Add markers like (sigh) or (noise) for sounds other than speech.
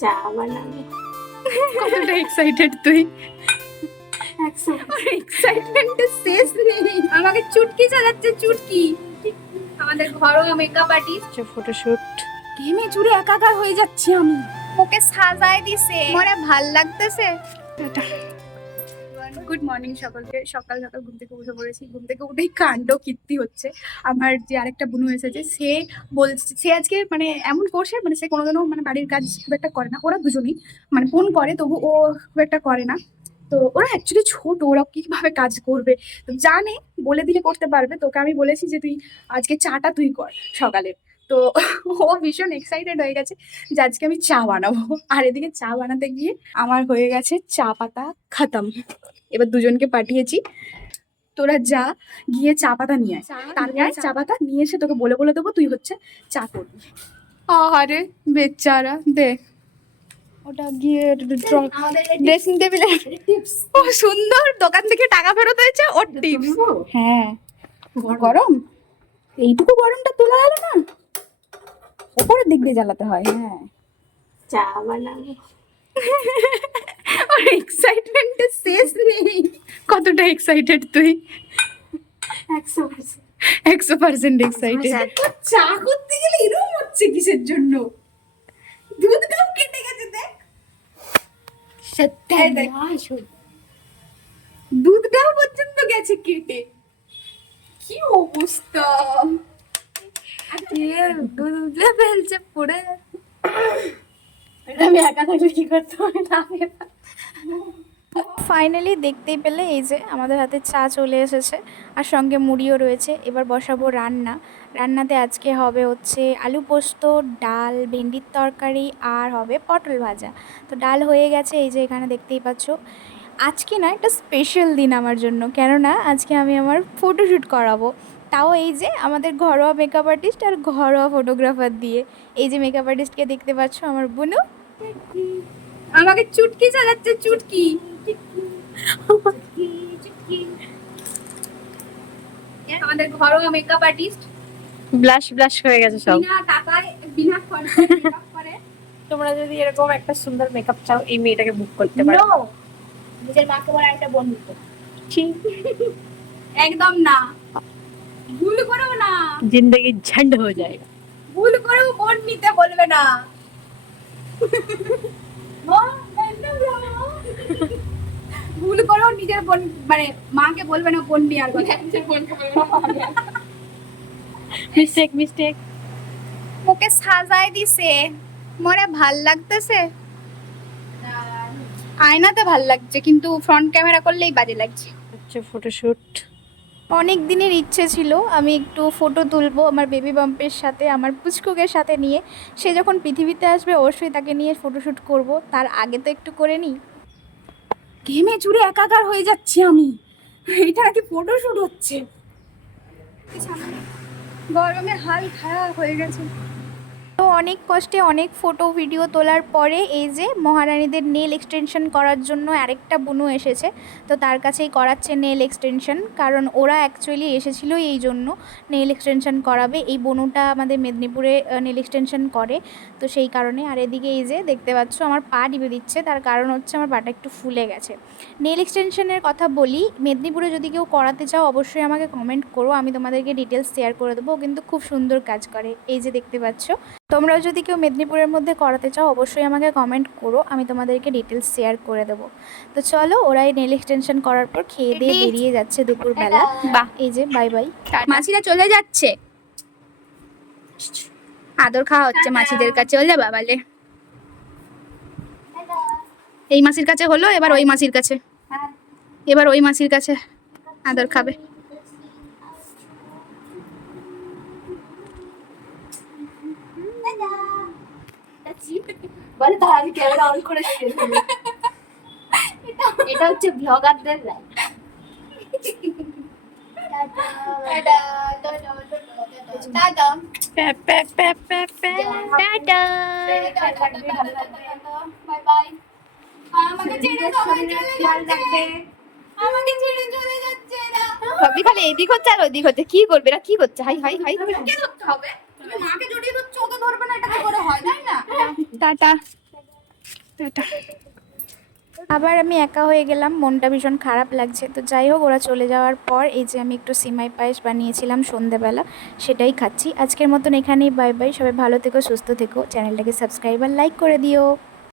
চা বানাবো কতটা এক্সাইটেড তুই? এক্সাইটমেন্টের শেষ নেই। আমাকে চুটকি চালাচ্ছে চুটকি। আমাদের ঘরোয়া মেকআপ আর্টিস্ট ফটোশুট ঘেমে চুরে একাকার হয়ে যাচ্ছি আমি। ওকে সাজায় দিছে। মরে ভালো লাগতেছে। গুড মর্নিং সকলকে। সকাল সকাল ঘুম থেকে উঠে পড়েছি। ঘুম থেকে উঠেই কাণ্ড কীর্তি হচ্ছে। আমার যে আরেকটা বুনু এসেছে, সে বলছে, সে আজকে মানে এমন করছে মানে সে কোনোদিনও মানে বাড়ির কাজ খুব একটা করে না। ওরা দুজনেই মানে ফোন করে, তবু ও খুব একটা করে না। তো ওরা অ্যাকচুয়ালি ছোট, ওরা কীভাবে কাজ করবে? তো জানে, বলে দিলে করতে পারবে। তোকে আমি বলেছি যে তুই আজকে চাটা তুই কর সকালে। তো ও ভীষণ এক্সাইটেড হয়ে গেছে যে আজকে আমি চা বানাবো। আর এদিকে চা বানাতে গিয়ে আমার হয়ে গেছে চা পাতা খাতাম। এবার দুজনকে পাঠিয়েছি। তোরা যা গিয়ে চা পাতা নিয়ে আয়। তারপরে চা পাতা নিয়ে এসে তোকে বলে বলে দেবো তুই হচ্ছে চা করবি। আরে বেচারা দে ওটা গিয়ে ড্রেসিং টেবিলে ও সুন্দর দোকান থেকে টাকা ফেরত হয়েছে ওর টিপস হ্যাঁ। গরম। এইটুকু গরমটা তোলা গেল না? ওপরের দিক দিয়ে জ্বালাতে হয় হ্যাঁ। চা বানাবো। (laughs) আর এক্সাইটমেন্টের শেষ নেই। কতটা এক্সাইটেড তুই? একশো একশো পার্সেন্ট এক্সাইটেড চা করতে গেলে এরকম হচ্ছে কিসের জন্য? দুধটাও কেটে গেছে দেখ। সত্যি? দেখ। দুধটাও পর্যন্ত গেছে কেটে। কি অবস্থা? দুধলে ফেলছে পড়ে। আমি একা থাকলে কি করতে হবে না ফাইনালি দেখতেই পেলে এই যে আমাদের হাতে চা চলে এসেছে, আর সঙ্গে মুড়িও রয়েছে। এবার বসাবো রান্না। রান্নাতে আজকে হবে হচ্ছে আলু পোস্ত, ডাল, ভেন্ডির তরকারি, আর হবে পটল ভাজা। তো ডাল হয়ে গেছে, এই যে এখানে দেখতেই পাচ্ছ। আজকে না একটা স্পেশাল দিন আমার জন্য, কেননা আজকে আমি আমার ফটোশ্যুট করাবো। তাও এই যে আমাদের ঘরোয়া মেকআপ আর্টিস্ট আর ঘরোয়া ফটোগ্রাফার দিয়ে। এই যে মেকআপ আর্টিস্টকে দেখতে পাচ্ছ আমার বোনও আমাকে চুটকি চালাচ্ছে চুটকি। আমাদের ঘরোয়া মেকআপ আর্টিস্ট ব্লাশ ব্লাশ হয়ে গেছে সব। বিনা টাকায় বিনা খরচায় মেকআপ করে। তোমরা যদি এরকম একটা সুন্দর মেকআপ চাও এই মেয়েটাকে বুক করতে পারো! নিজের মাকে বলে একটা বন্ধু ঠিক। একদম না। ভুল করেও না। জিন্দগি ঝন্ড হয়ে যায়। ভুল করেও বোন নিতে বলবে না। ভুল করেও নিজের বোন মানে মাকে বলবে না বোন নেওয়ার কথা। নিজের বোনকে বলবে না। মিস্টেক মিস্টেক ওকে সাজায় দিছে। মনে ভালো লাগতেছে। আয়নাতে ভালো লাগছে কিন্তু ফ্রন্ট ক্যামেরা করলেই বাজে লাগছে। হচ্ছে ফটোশুট অনেক দিনের ইচ্ছে ছিল আমি একটু ফটো তুলবো আমার বেবি বাম্পের সাথে আমার পুচকুকের সাথে নিয়ে। সে যখন পৃথিবীতে আসবে অবশ্যই তাকে নিয়ে ফটোশ্যুট করব। তার আগে তো একটু করে নিই। ঘেমে চুরে একাকার হয়ে যাচ্ছি আমি। এটা নাকি ফটোশ্যুট হচ্ছে? গরমে হাল খারাপ হয়ে গেছে। অনেক কষ্টে অনেক ফটো ভিডিও তোলার পরে এই যে মহারানীদের নেল এক্সটেনশন করার জন্য আরেকটা বুনু এসেছে। তো তার কাছেই করাচ্ছে নেল এক্সটেনশন কারণ ওরা অ্যাকচুয়ালি এসেছিল এই জন্য নেল এক্সটেনশন করাবে। এই বনুটা আমাদের মেদিনীপুরে নেল এক্সটেনশন করে। তো সেই কারণে আর এদিকে এই যে দেখতে পাচ্ছ আমার পা ডিবে দিচ্ছে, তার কারণ হচ্ছে আমার পাটা একটু ফুলে গেছে। নেল এক্সটেনশনের কথা বলি, মেদিনীপুরে যদি কেউ করাতে চাও অবশ্যই আমাকে কমেন্ট করো, আমি তোমাদেরকে ডিটেলস শেয়ার করে দেবো। কিন্তু খুব সুন্দর কাজ করে, এই যে দেখতে পাচ্ছ। তোমরাও যদি কেউ মেদিনীপুরের মধ্যে করাতে চাও অবশ্যই আমাকে কমেন্ট করো আমি তোমাদেরকে ডিটেলস শেয়ার করে দেবো। তো চলো ওরাই নেল এক্সটেনশন করার পর খেয়ে দিয়ে বেরিয়ে যাচ্ছে দুপুরবেলা। বাহ। এই যে বাই বাই মাছিরা চলে যাচ্ছে। আদর খাওয়া হচ্ছে মাছিদের কাছে। ওলে বাবালে। এই মাসির কাছে হলো এবার ওই মাসির কাছে। এবার ওই মাসির কাছে আদর খাবে। বলে তার আমি ক্যামেরা অন করে এটা হচ্ছে ব্লগারদের লাইফ সবাই খালি এদিক হচ্ছে আর ওদিক হচ্ছে। কি করবে? এরা কি করছে? হাই হাই হাই। হবে। মাকে জড়িয়ে ধরছো ওকে ধরবে না এটা টাটা। টাটা। আবার আমি একা হয়ে গেলাম, মনটা ভীষণ খারাপ লাগছে। তো যাই হোক, ওরা চলে যাওয়ার পর এই যে আমি একটু সিমাই পায়েস বানিয়েছিলাম সন্ধেবেলা, সেটাই খাচ্ছি। আজকের মতন এখানেই বাই বাই সবাই ভালো থেকো, সুস্থ থেকো। চ্যানেলটাকে সাবস্ক্রাইব আর লাইক করে দিও।